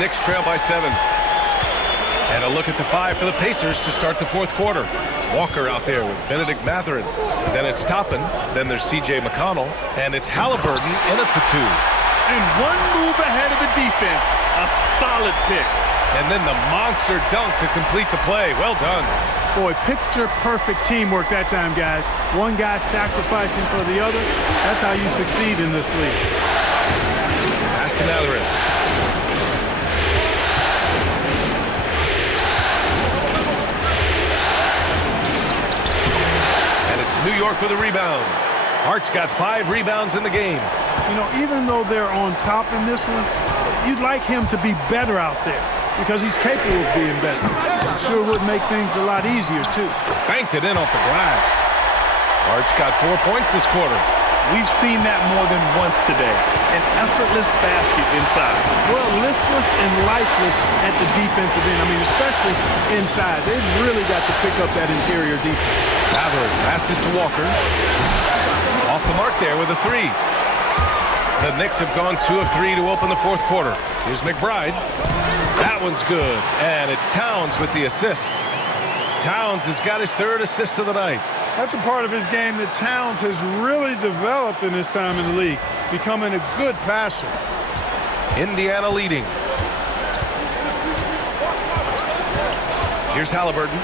Knicks trail by 7. And a look at the 5 for the Pacers to start the fourth quarter. Walker out there with Benedict Mathurin. Then it's Toppin. Then there's T.J. McConnell. And it's Halliburton in at the 2. And one move ahead of the defense. A solid pick. And then the monster dunk to complete the play. Well done. Boy, picture-perfect teamwork that time, guys. One guy sacrificing for the other. That's how you succeed in this league. Pass to Mathurin. New York with a rebound. Hart's got 5 rebounds in the game. You know, even though they're on top in this one, you'd like him to be better out there because he's capable of being better. Sure would make things a lot easier, too. Banked it in off the glass. Hart's got 4 points this quarter. We've seen that more than once today. An effortless basket inside. Well, listless and lifeless at the defensive end. I mean, especially inside. They've really got to pick up that interior defense. Mathurin passes to Walker. Off the mark there with a 3. The Knicks have gone 2 of 3 to open the fourth quarter. Here's McBride. That one's good. And it's Towns with the assist. Towns has got his 3rd assist of the night. That's a part of his game that Towns has really developed in his time in the league, becoming a good passer. Indiana leading. Here's Halliburton.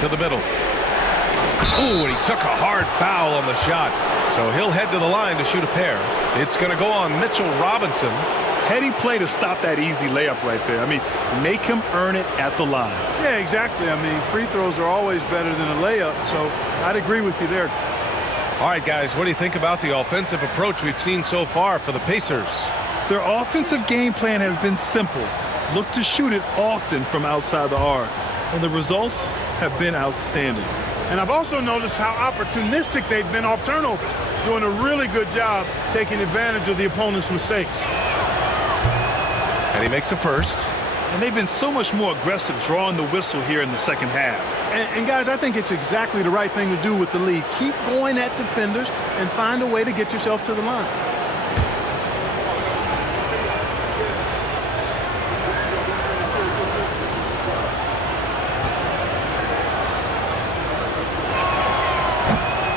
To the middle. Ooh, and he took a hard foul on the shot. So he'll head to the line to shoot a pair. It's going to go on Mitchell Robinson. Heady play to stop that easy layup right there. I mean, make him earn it at the line. Yeah, exactly. I mean, free throws are always better than a layup, so I'd agree with you there. All right, guys, what do you think about the offensive approach we've seen so far for the Pacers? Their offensive game plan has been simple. Look to shoot it often from outside the arc. And the results have been outstanding. And I've also noticed how opportunistic they've been off turnover, doing a really good job taking advantage of the opponent's mistakes. And he makes a first. And they've been so much more aggressive drawing the whistle here in the second half. And guys, I think it's exactly the right thing to do with the lead. Keep going at defenders and find a way to get yourself to the line.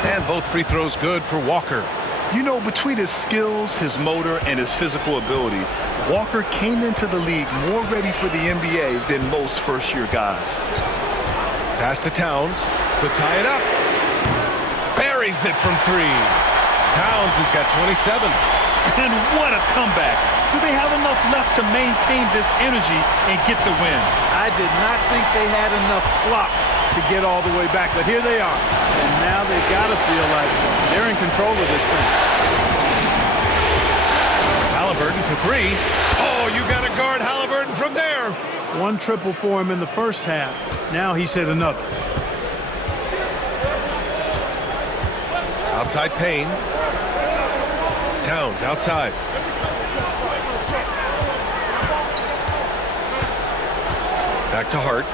And both free throws good for Walker. You know, between his skills, his motor, and his physical ability, Walker came into the league more ready for the NBA than most first-year guys. Pass to Towns to tie it up. Buries it from 3. Towns has got 27. And what a comeback. Do they have enough left to maintain this energy and get the win? I did not think they had enough clock to get all the way back, but here they are. And now they've got to feel like they're in control of this thing. Halliburton for 3. Oh, you got to guard Halliburton from there. 1 triple for him in the first half. Now he's hit another. Outside Payne. Towns outside. Back to Hart.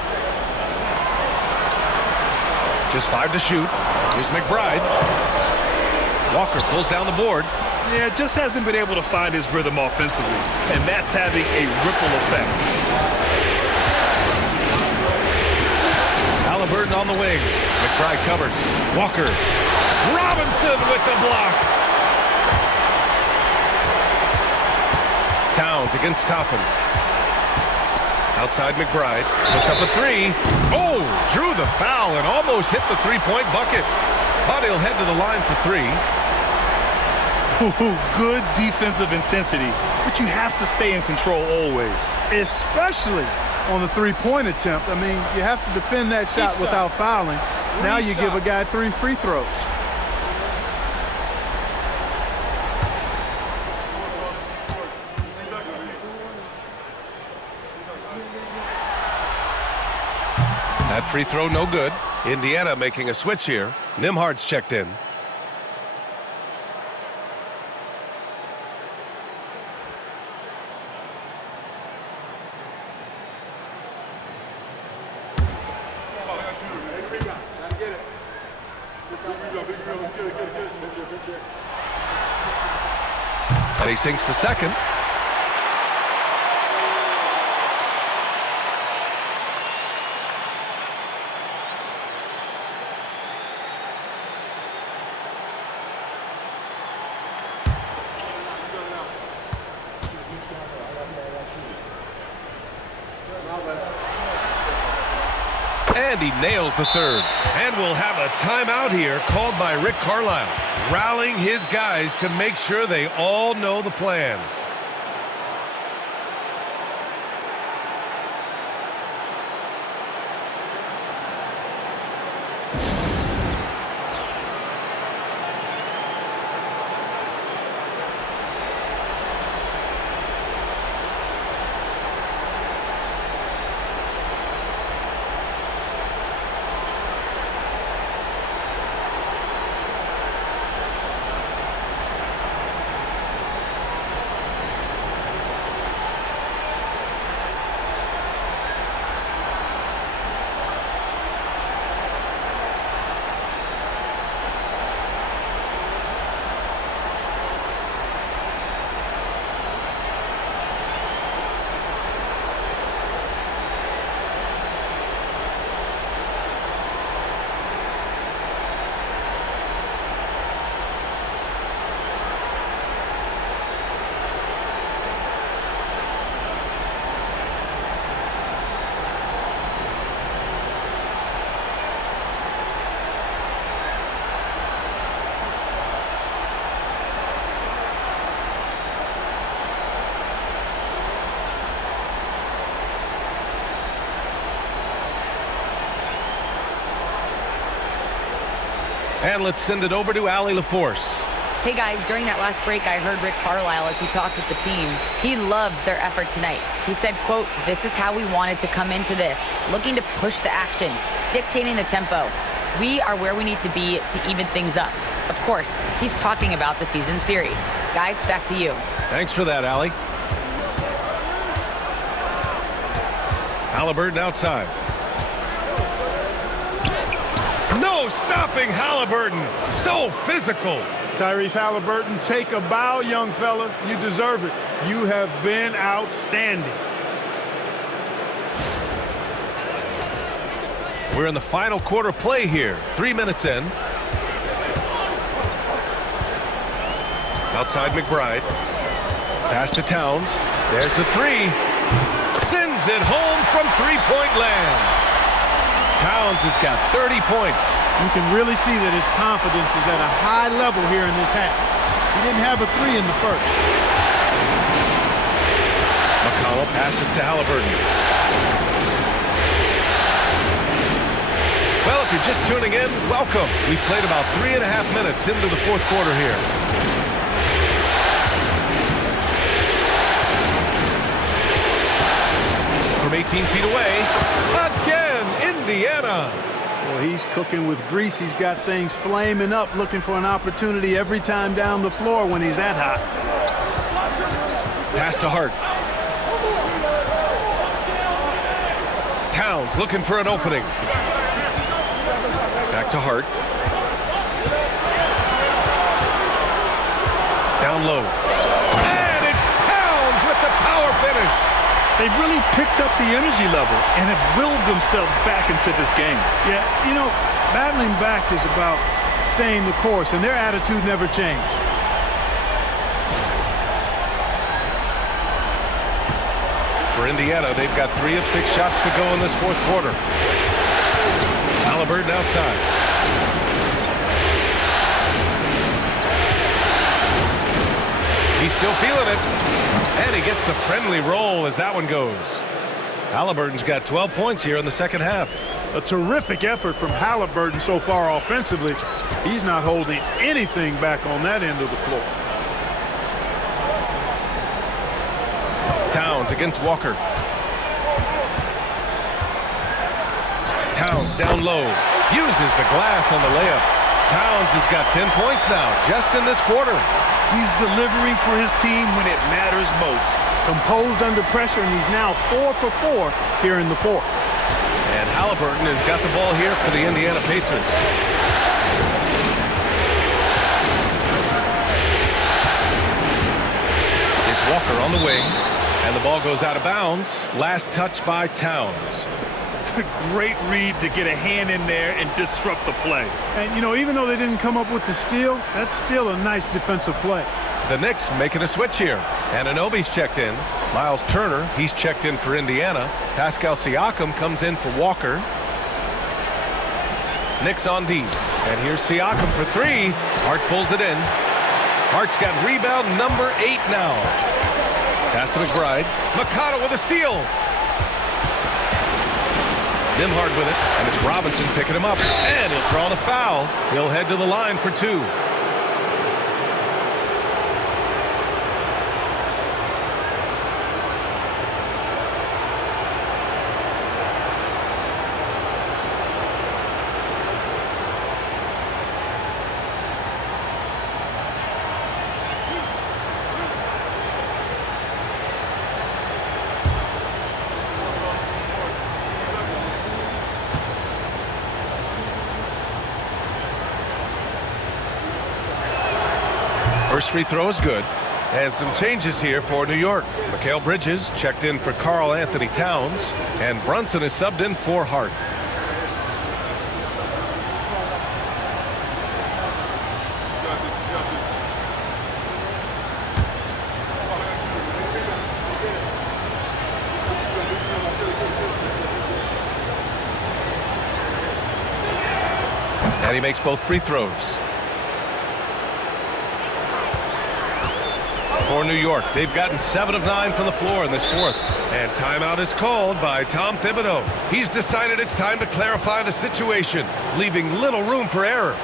Just 5 to shoot. Here's McBride. Walker pulls down the board. Yeah, just hasn't been able to find his rhythm offensively, and that's having a ripple effect. Halliburton on the wing. McBride covers. Walker. Robinson with the block. Towns against Toppin. Outside McBride. Puts up a 3. Oh, drew the foul and almost hit the 3-point bucket. But he'll head to the line for 3. Good defensive intensity, but you have to stay in control always. Especially on the 3-point attempt. I mean, you have to defend that shot without fouling. Now you give a guy 3 free throws. That free throw no good. Indiana making a switch here. Nimhard's checked in. And he sinks the second. And he nails the third. And we'll have a timeout here called by Rick Carlisle, rallying his guys to make sure they all know the plan. And let's send it over to Allie LaForce. Hey guys, during that last break, I heard Rick Carlisle as he talked with the team. He loves their effort tonight. He said, quote, "This is how we wanted to come into this, looking to push the action, dictating the tempo. We are where we need to be to even things up." Of course, he's talking about the season series. Guys, back to you. Thanks for that, Allie. Halliburton outside. No stopping Halliburton. So physical. Tyrese Halliburton, take a bow, young fella. You deserve it. You have been outstanding. We're in the final quarter play here. 3 minutes in. Outside McBride. Pass to Towns. There's the three. Sends it home from three-point land. Towns has got 30 points. You can really see that his confidence is at a high level here in this half. He didn't have a three in the first. McConnell passes to Halliburton. Well, if you're just tuning in, welcome. We've played about 3.5 minutes into the fourth quarter here. From 18 feet away, again, Indiana. Well, he's cooking with grease. He's got things flaming up, looking for an opportunity every time down the floor when he's that hot. Pass to Hart. Towns looking for an opening. Back to Hart. Down low. And it's Towns with the power finish. They've really picked up the energy level and have willed themselves back into this game. Yeah, you know, battling back is about staying the course, and their attitude never changed. For Indiana, they've got 3 of 6 shots to go in this fourth quarter. Halliburton outside. He's still feeling it. And he gets the friendly roll as that one goes. Halliburton's got 12 points here in the second half. A terrific effort from Halliburton so far offensively. He's not holding anything back on that end of the floor. Towns against Walker. Towns down low. Uses the glass on the layup. Towns has got 10 points now just in this quarter. He's delivering for his team when it matters most. Composed under pressure, and he's now 4 for 4 here in the fourth. And Halliburton has got the ball here for the Indiana Pacers. It's Walker on the wing, and the ball goes out of bounds. Last touch by Towns. Great read to get a hand in there and disrupt the play. And, you know, even though they didn't come up with the steal, that's still a nice defensive play. The Knicks making a switch here. Anunoby's checked in. Miles Turner, he's checked in for Indiana. Pascal Siakam comes in for Walker. Knicks on D. And here's Siakam for three. Hart pulls it in. Hart's got rebound number 8 now. Pass to McBride. McConnell with a steal. Nimhard with it, and it's Robinson picking him up. And he'll draw the foul. He'll head to the line for 2. First free throw is good. And some changes here for New York. Mikal Bridges checked in for Karl Anthony Towns. And Brunson is subbed in for Hart. And he makes both free throws. For New York, they've gotten 7 of 9 from the floor in this fourth. And timeout is called by Tom Thibodeau. He's decided it's time to clarify the situation, leaving little room for error.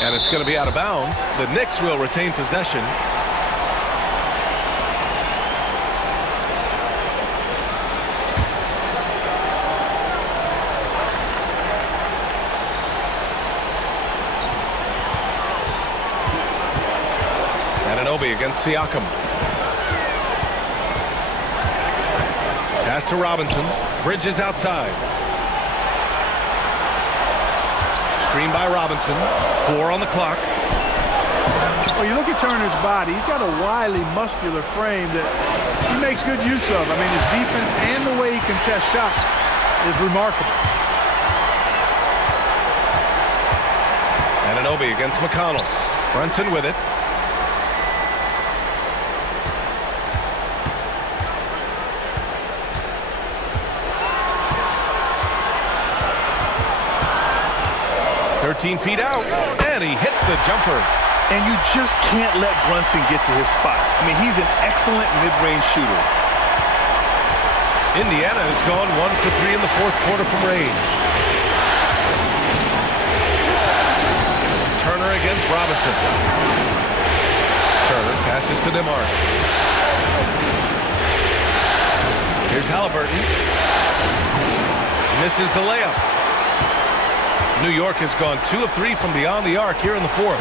And it's going to be out of bounds. The Knicks will retain possession. Anunoby against Siakam. Pass to Robinson. Bridges outside. Screen by Robinson. 4 on the clock. Well, you look at Turner's body. He's got a wily, muscular frame that he makes good use of. I mean, his defense and the way he contests shots is remarkable. Anunoby against McConnell. Brunson with it. Feet out, and he hits the jumper. And you just can't let Brunson get to his spots. I mean, he's an excellent mid-range shooter. Indiana has gone 1 for 3 in the fourth quarter from range. Turner against Robinson. Turner passes to Nimhard. Here's Halliburton. Misses the layup. New York has gone 2 of 3 from beyond the arc here in the fourth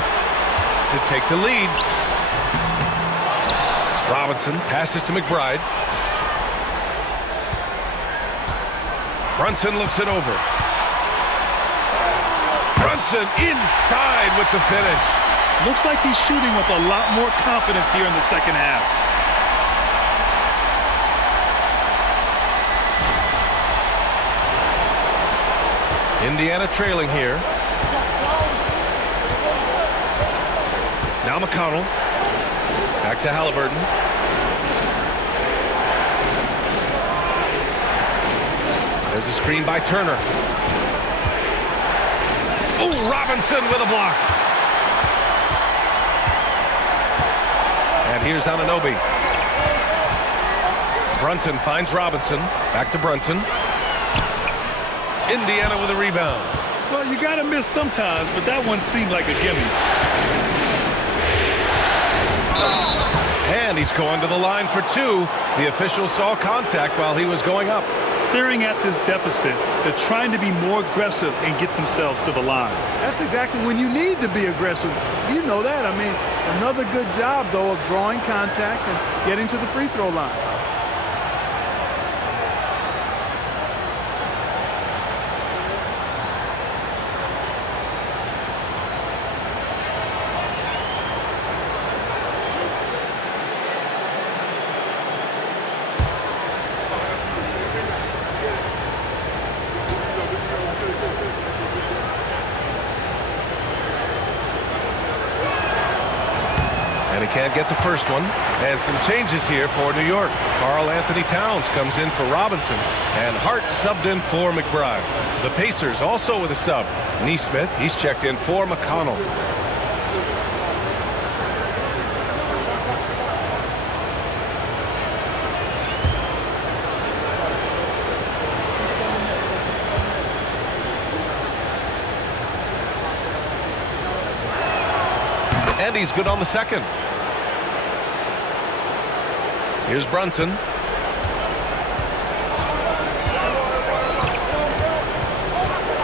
to take the lead. Robinson passes to McBride. Brunson looks it over. Brunson inside with the finish. Looks like he's shooting with a lot more confidence here in the second half. Indiana trailing here. Now McConnell. Back to Halliburton. There's a screen by Turner. Oh, Robinson with a block. And here's Anunoby. Brunson finds Robinson. Back to Brunson. Indiana with a rebound. Well, you got to miss sometimes, but that one seemed like a gimme. And he's going to the line for two. The official saw contact while he was going up. Staring at this deficit, they're trying to be more aggressive and get themselves to the line. That's exactly when you need to be aggressive. You know that. I mean, another good job, though, of drawing contact and getting to the free throw line. And he can't get the first one. And some changes here for New York. Karl Anthony Towns comes in for Robinson. And Hart subbed in for McBride. The Pacers also with a sub. Nesmith, he's checked in for McConnell. And he's good on the second. Here's Brunson.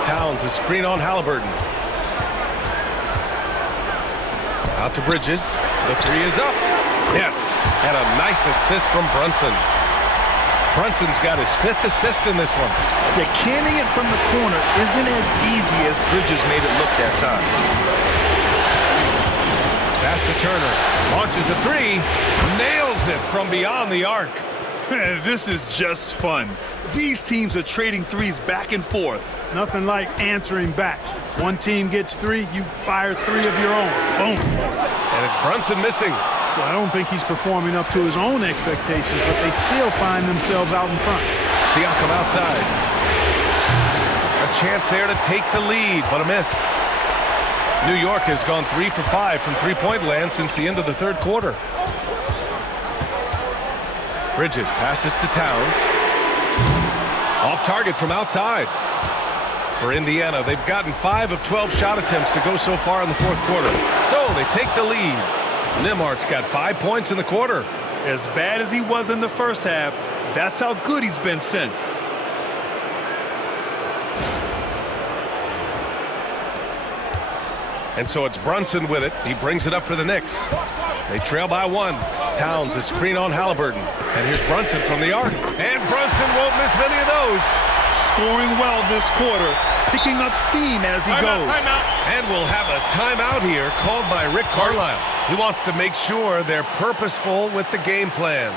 Towns, a screen on Halliburton. Out to Bridges. The three is up. Yes, and a nice assist from Brunson. Brunson's got his 5th assist in this one. Yeah, canning it from the corner isn't as easy as Bridges made it look that time. Pass to Turner. Launches a three. Nails it from beyond the arc. This is just fun. These teams are trading threes back and forth. Nothing like answering back. One team gets 3, you fire 3 of your own. Boom. And it's Brunson missing. Well, I don't think he's performing up to his own expectations, but they still find themselves out in front. Siakam outside. A chance there to take the lead, but a miss. New York has gone 3 for 5 from three-point land since the end of the third quarter. Bridges passes to Towns. Off target from outside. For Indiana, they've gotten 5 of 12 shot attempts to go so far in the fourth quarter. So they take the lead. Nimmart's got 5 points in the quarter. As bad as he was in the first half, that's how good he's been since. And so it's Brunson with it. He brings it up for the Knicks. They trail by 1. Towns, a screen on Halliburton. And here's Brunson from the arc. And Brunson won't miss many of those. Scoring well this quarter, picking up steam as he goes. Timeout. And we'll have a timeout here called by Rick Carlisle. He wants to make sure they're purposeful with the game plan.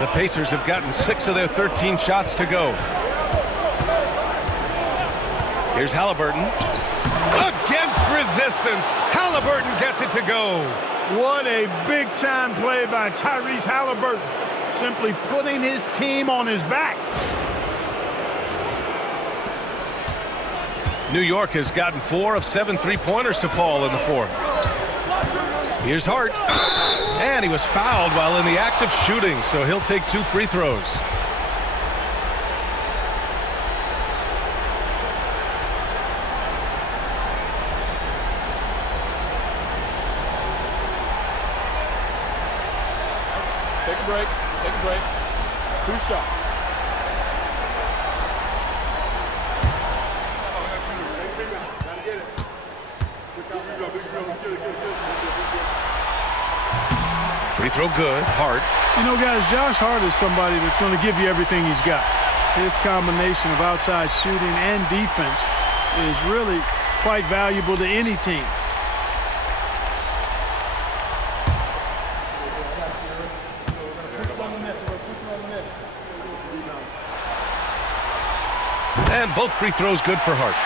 The Pacers have gotten 6 of their 13 shots to go. Here's Halliburton. Against resistance, Halliburton gets it to go. What a big-time play by Tyrese Halliburton. Simply putting his team on his back. New York has gotten 4 of 7 3-pointers to fall in the fourth. Here's Hart. And he was fouled while in the act of shooting, so he'll take 2 free throws. Take a break. Take a break. 2 shots. Free throw good. Hart. You know, guys, Josh Hart is somebody that's going to give you everything he's got. His combination of outside shooting and defense is really quite valuable to any team. And both free throws good for Hart.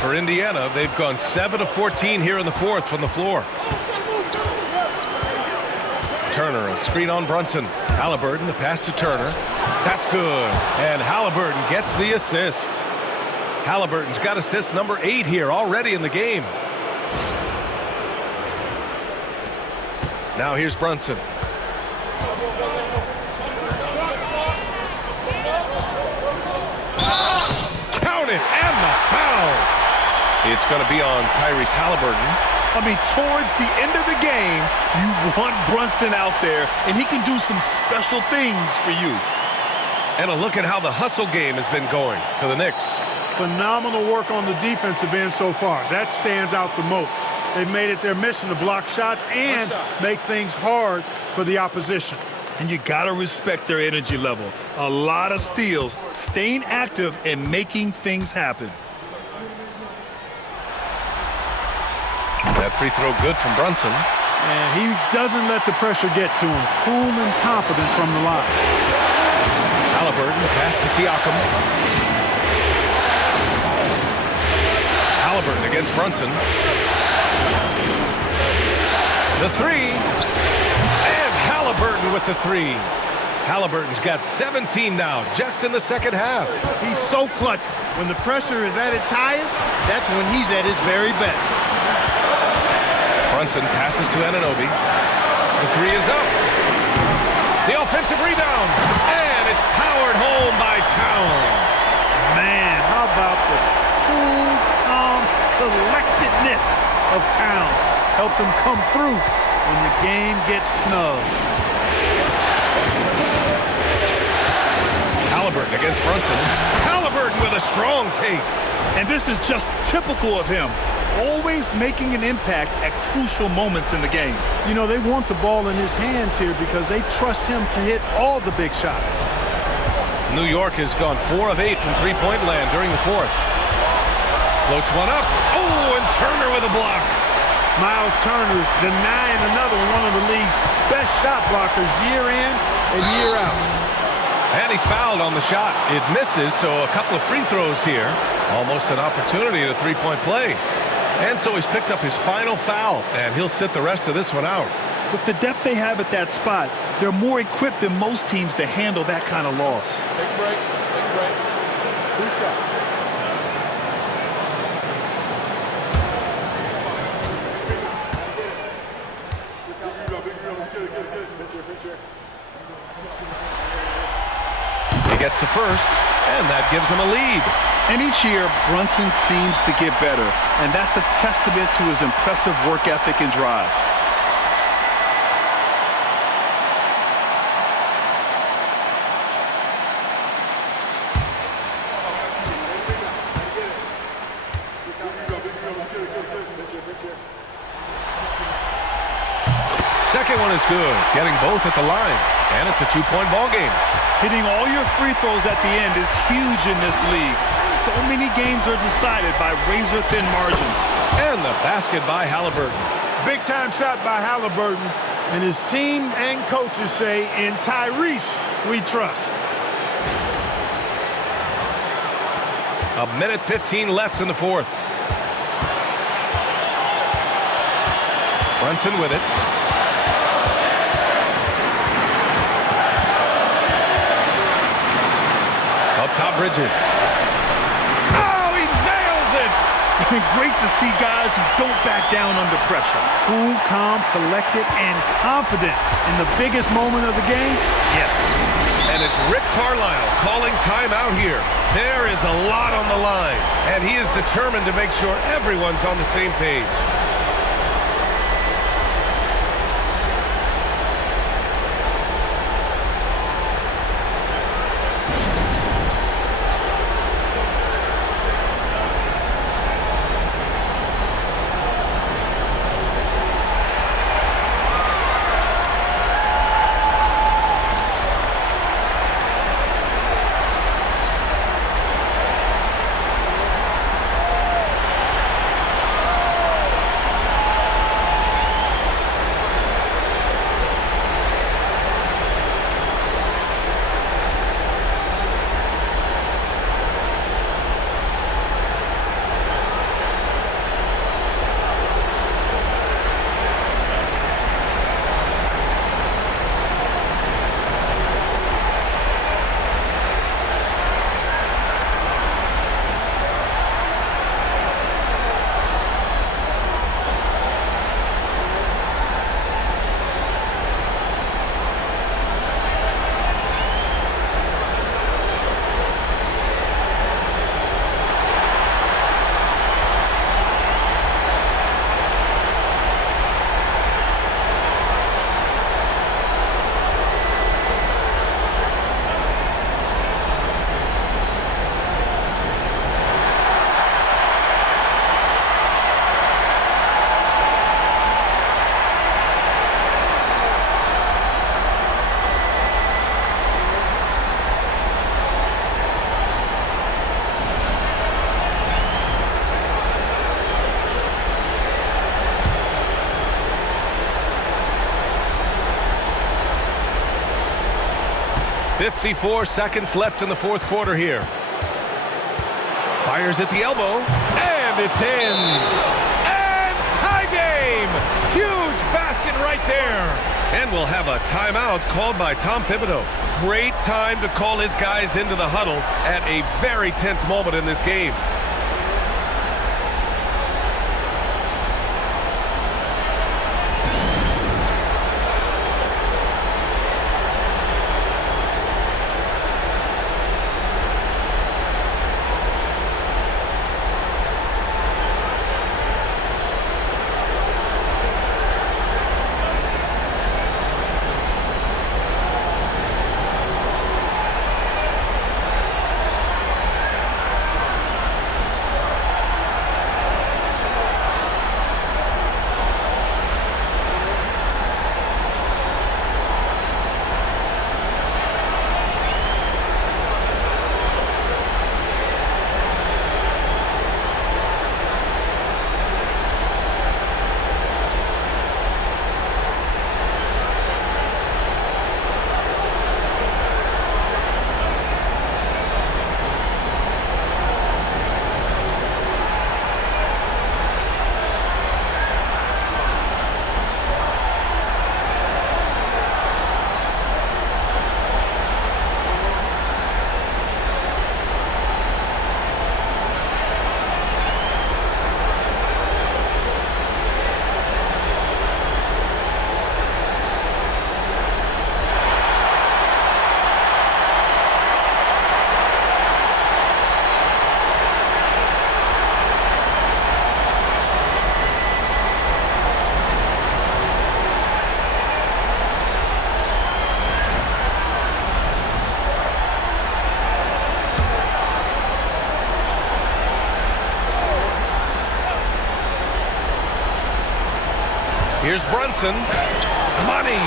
For Indiana, they've gone 7 of 14 here in the fourth from the floor. Turner, a screen on Brunson. Halliburton, the pass to Turner. That's good. And Halliburton gets the assist. Halliburton's got assist number 8 here already in the game. Now here's Brunson. Count it, and the foul. It's going to be on Tyrese Halliburton. I mean, towards the end of the game, you want Brunson out there, and he can do some special things for you. And a look at how the hustle game has been going for the Knicks. Phenomenal work on the defensive end so far. That stands out the most. They've made it their mission to block shots and make things hard for the opposition. And you got to respect their energy level. A lot of steals, staying active and making things happen. That free throw good from Brunson. And he doesn't let the pressure get to him. Cool and confident from the line. Halliburton, the pass to Siakam. Halliburton against Brunson. The 3. And Halliburton with the 3. Halliburton's got 17 now, just in the second half. He's so clutch. When the pressure is at its highest, that's when he's at his very best. Brunson passes to Anunoby. The 3 is up. The offensive rebound. And it's powered home by Towns. Man, how about the cool, calm collectedness of Towns. Helps him come through when the game gets snug. Halliburton against Brunson. Halliburton with a strong take. And this is just typical of him. Always making an impact at crucial moments in the game. You know, they want the ball in his hands here because they trust him to hit all the big shots. New York has gone 4 of 8 from three-point land during the fourth. Floats one up. Oh, and Turner with a block. Miles Turner denying one of the league's best shot blockers year in and year out. And he's fouled on the shot. It misses, so a couple of free throws here. Almost an opportunity at a three-point play. And so he's picked up his final foul, and he'll sit the rest of this one out. With the depth they have at that spot, they're more equipped than most teams to handle that kind of loss. Take a break. Take a break. 2 shots. He gets the first, and that gives him a lead. And each year, Brunson seems to get better, and that's a testament to his impressive work ethic and drive. Second one is good, getting both at the line, and it's a 2-point ball game. Hitting all your free throws at the end is huge in this league. So many games are decided by razor-thin margins. And the basket by Halliburton. Big-time shot by Halliburton. And his team and coaches say, in Tyrese, we trust. A minute 15 left in the fourth. Brunson with it. Up top, Bridges. Oh, he nails it! Great to see guys who don't back down under pressure. Cool, calm, collected, and confident in the biggest moment of the game? Yes. And it's Rick Carlisle calling timeout here. There is a lot on the line, and he is determined to make sure everyone's on the same page. .54 seconds left in the fourth quarter here. Fires at the elbow, and it's in. And tie game! Huge basket right there. And we'll have a timeout called by Tom Thibodeau. Great time to call his guys into the huddle at a very tense moment in this game. Here's Brunson. Money.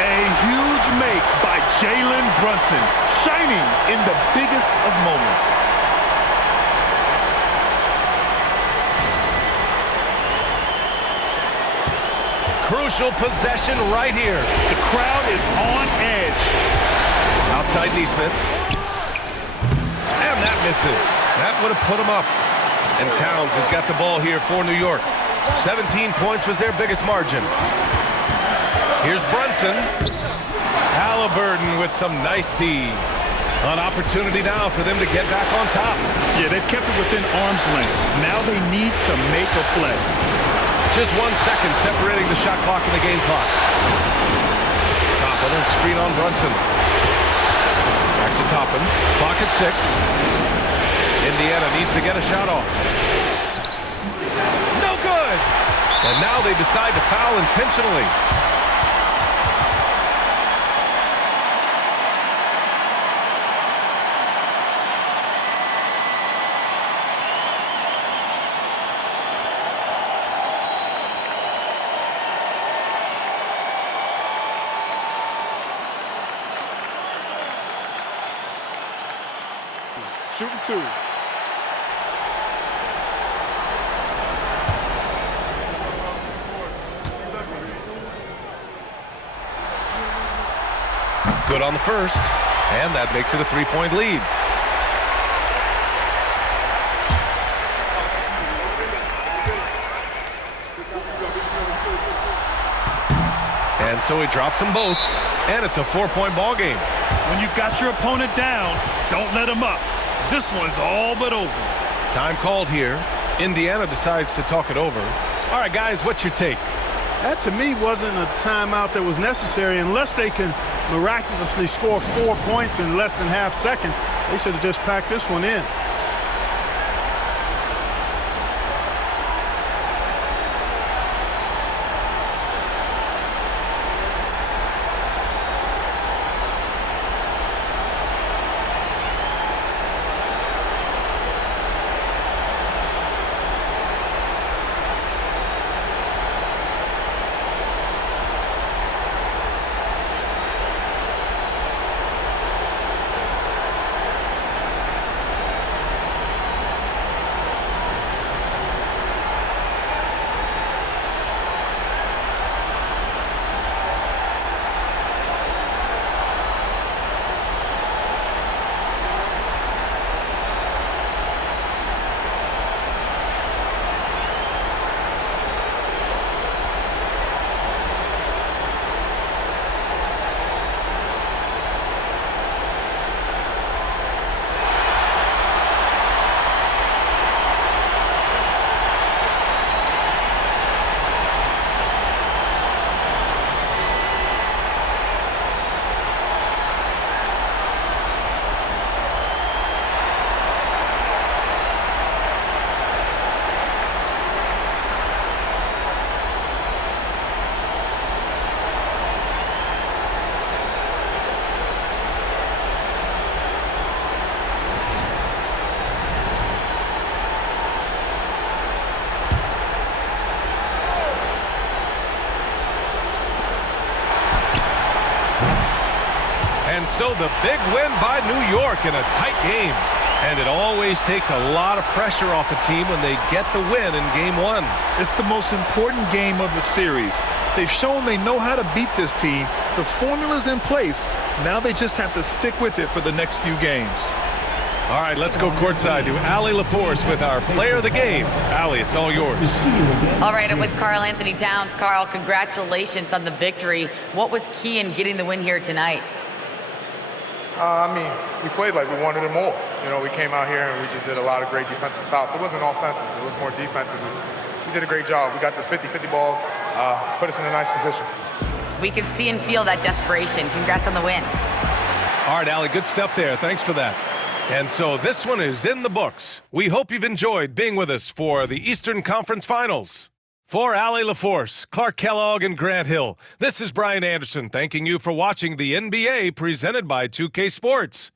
A huge make by Jalen Brunson, shining in the biggest of moments. crucial possession right here. The crowd is on edge. Outside Neesmith. And that misses. That would have put him up. And Towns has got the ball here for New York. 17 points was their biggest margin. Here's Brunson. Halliburton with some nice D. An opportunity now for them to get back on top. Yeah, they've kept it within arm's length. Now they need to make a play. Just 1 second separating the shot clock and the game clock. Toppin and screen on Brunson. Back to Toppin. Clock at 6. Indiana needs to get a shot off. No good! And now they decide to foul intentionally. Shooting 2. Good on the first, and that makes it a 3-point lead. And so he drops them both, and it's a 4-point ball game. When you've got your opponent down, don't let him up. This one's all but over. Time called here. Indiana decides to talk it over. All right, guys, what's your take? That, to me, wasn't a timeout that was necessary. Unless they can miraculously score 4 points in less than half second, they should have just packed this one in. And so the big win by New York in a tight game. And it always takes a lot of pressure off a team when they get the win in Game 1. It's the most important game of the series. They've shown they know how to beat this team. The formula's in place. Now they just have to stick with it for the next few games. All right, let's go courtside to Allie LaForce with our player of the game. Allie, it's all yours. All right, I'm with Karl Anthony Towns. Karl, congratulations on the victory. What was key in getting the win here tonight? We played like we wanted it more. You know, we came out here and we just did a lot of great defensive stops. It wasn't offensive. It was more defensive. We did a great job. We got those 50-50 balls, put us in a nice position. We can see and feel that desperation. Congrats on the win. All right, Allie, good stuff there. Thanks for that. And so this one is in the books. We hope you've enjoyed being with us for the Eastern Conference Finals. For Allie LaForce, Clark Kellogg, and Grant Hill, this is Brian Anderson thanking you for watching the NBA presented by 2K Sports.